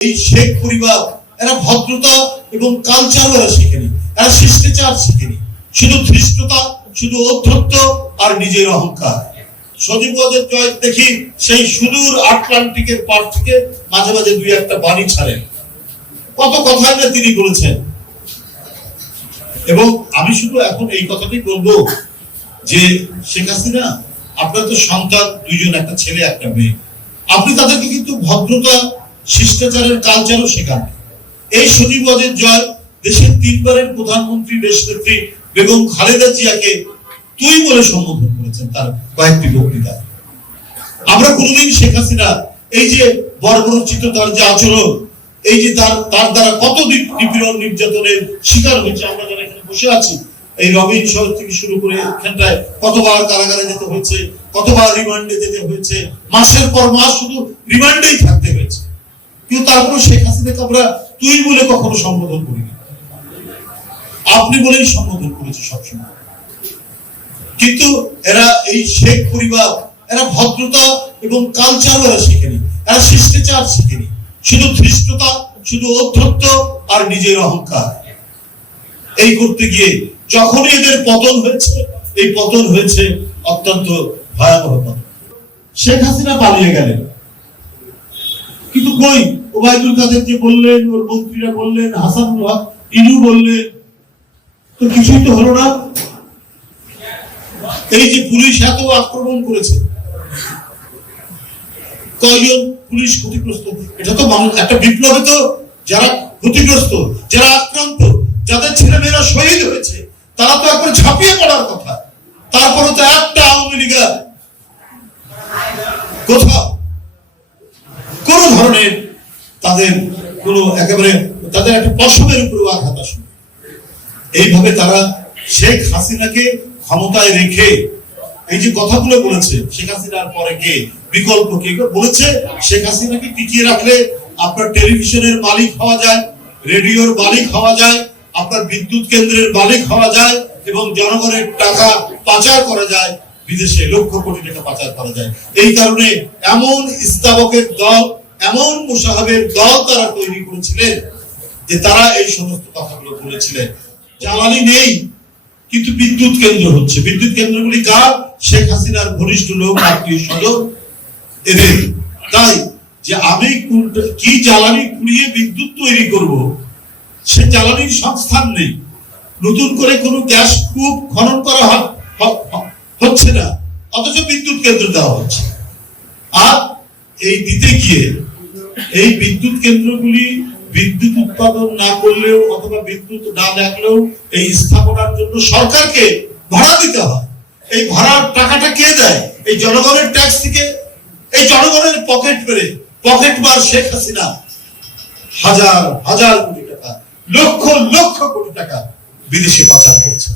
এই শেখ পরিবার এরা ভদ্রতা এবং কালচারও এরা শিখেনি, এরা শিষ্টাচার শিখেনি, শুধু ধৃষ্টতা, শুধু অধ্যত্ত আর নিজের অহংকার। সজীব ওয়াজেদ জয় দেখি সেই সুদূর আটলান্টিকের পার থেকে মাঝে মাঝে দুই একটা বাণী ছাড়েন, কত কথাই না তিনি বলেছেন। এবং আমি শুধু এখন এই কথাটাই বলবো যে শেখ হাসিনা, আপনার তো সন্তান দুইজন, একটা ছেলে একটা মেয়ে, আপনি তাদেরকে কিন্তু ভদ্রতা, শিষ্টাচারের কালচারও শেখান। এই সজীব ওয়াজেদ জয় দেশের 3 বারের প্রধানমন্ত্রী দেশনেত্রী বেগম খালেদা জিয়াকে তুই বলে সম্বোধন করেছেন তার কয়েকটি বক্তৃতায়। আমরা কোনোদিন শেখ হাসিনা এই যে বর্বরচিত তার যে আচরণ, এই যে তার দ্বারা কত নিপীড়ন নির্যাতনের শিকার হয়েছে, আমরা যারা এখানে বসে আছি, এই রবিন শহর থেকে শুরু করে এখানটায় কতবার কারাগারে যেতে হয়েছে, কতবার রিমান্ডে যেতে হয়েছে, মাসের পর মাস শুধু রিমান্ডেই থাকতে হয়েছে, কিন্তু তারপর শেখ হাসিনাকে আমরা তুই বলে কখনো সম্বোধন করিনি, আপনি বলেই সম্বোধন করেছে সবসময়। কিন্তু এরা এই শেখ পরিবার এরা ভদ্রতা এবং কালচারও এরা শিখেনি, এরা শিষ্টাচার শিখেনি, শুধু ধৃষ্টতা, শুধু অধ্যত্ত আর নিজের অহংকার। এই করতে গিয়ে যখনই এদের পতন হয়েছে, এই পতন হয়েছে অত্যন্ত ভয়াবহ পতন। শেখ হাসিনা পালিয়ে গেলেন, কিন্তু কই ওবায়দুল কাদের যে বললেন, ওর মন্ত্রীরা বললেন, হাসানুল হক ইনু বললেন, তো কিছুই তো হলো না। এই যে পুলিশ এত আক্রমণ করেছে, কয়জন পুলিশ ক্ষতিগ্রস্ত, এটা তো মানুষ একটা বিপ্লবে তো যারা ক্ষতিগ্রস্ত, যারা আক্রান্ত, যাদের ছেলে মেয়েরা শহীদ হয়েছে, তারা তো একবার ঝাঁপিয়ে পড়ার কথা। তারপরে তো একটা আওয়ামী লীগের কোথাও কোন ধরনের তাদের কোন একেবারে তাদের একটা পশমের উপরে আঘাত আসে। এইভাবে তারা শেখ হাসিনাকে ক্ষমতায় রেখে এই যে কথাগুলো বলেছে, শেখ হাসিনার পরে কে বিকল্প কে বলেছে, শেখ হাসিনাকে টিকিয়ে রাখলে আপনার টেলিভিশনের মালিক হওয়া যায়, রেডিওর মালিক হওয়া যায়, আপনার বিদ্যুৎ কেন্দ্রের মালিক হওয়া যায়, এবং জনগণের টাকা পাচার করা যায়, বিদেশে লক্ষ কোটি টাকা পাচার করা যায়। এই কারণে এমন ইস্তাবকের দল, এমন মুসাহাবের দল তারা তৈরি করেছিলেন যে তারা এই সমস্ত কথাগুলো বলেছিলেন। জ্বালানি নেই কিন্তু বিদ্যুৎ কেন্দ্র হচ্ছে, বিদ্যুৎ কেন্দ্রগুলি কার? শেখ হাসিনার ঘনিষ্ঠ লোক, আত্মীয় স্বজন এদের। তাই যে আমি কি জ্বালানি পুড়িয়ে বিদ্যুৎ তৈরি করব, সে জ্বালানির সংস্থান নেই, নতুন করে কোনো গ্যাস কূপ খনন করা হচ্ছে না, অথচ বিদ্যুৎ কেন্দ্র দেওয়া হচ্ছে। আর এই দিতে গিয়ে এই বিদ্যুৎ কেন্দ্রগুলি বিদ্যুৎ উৎপাদন না করলেও অথবা বিদ্যুৎ না লাগলেও এই স্থাপনার জন্য সরকারকে ভাড়া দিতে হয়। এই ভাড়ার টাকাটা কে দেয়? এই জনগণের ট্যাক্স থেকে। এই জনগণের পকেট মেরে পকেট মার শেখ হাসিনা হাজার হাজার কোটি টাকা, লক্ষ লক্ষ কোটি টাকা বিদেশে পাচার করছে।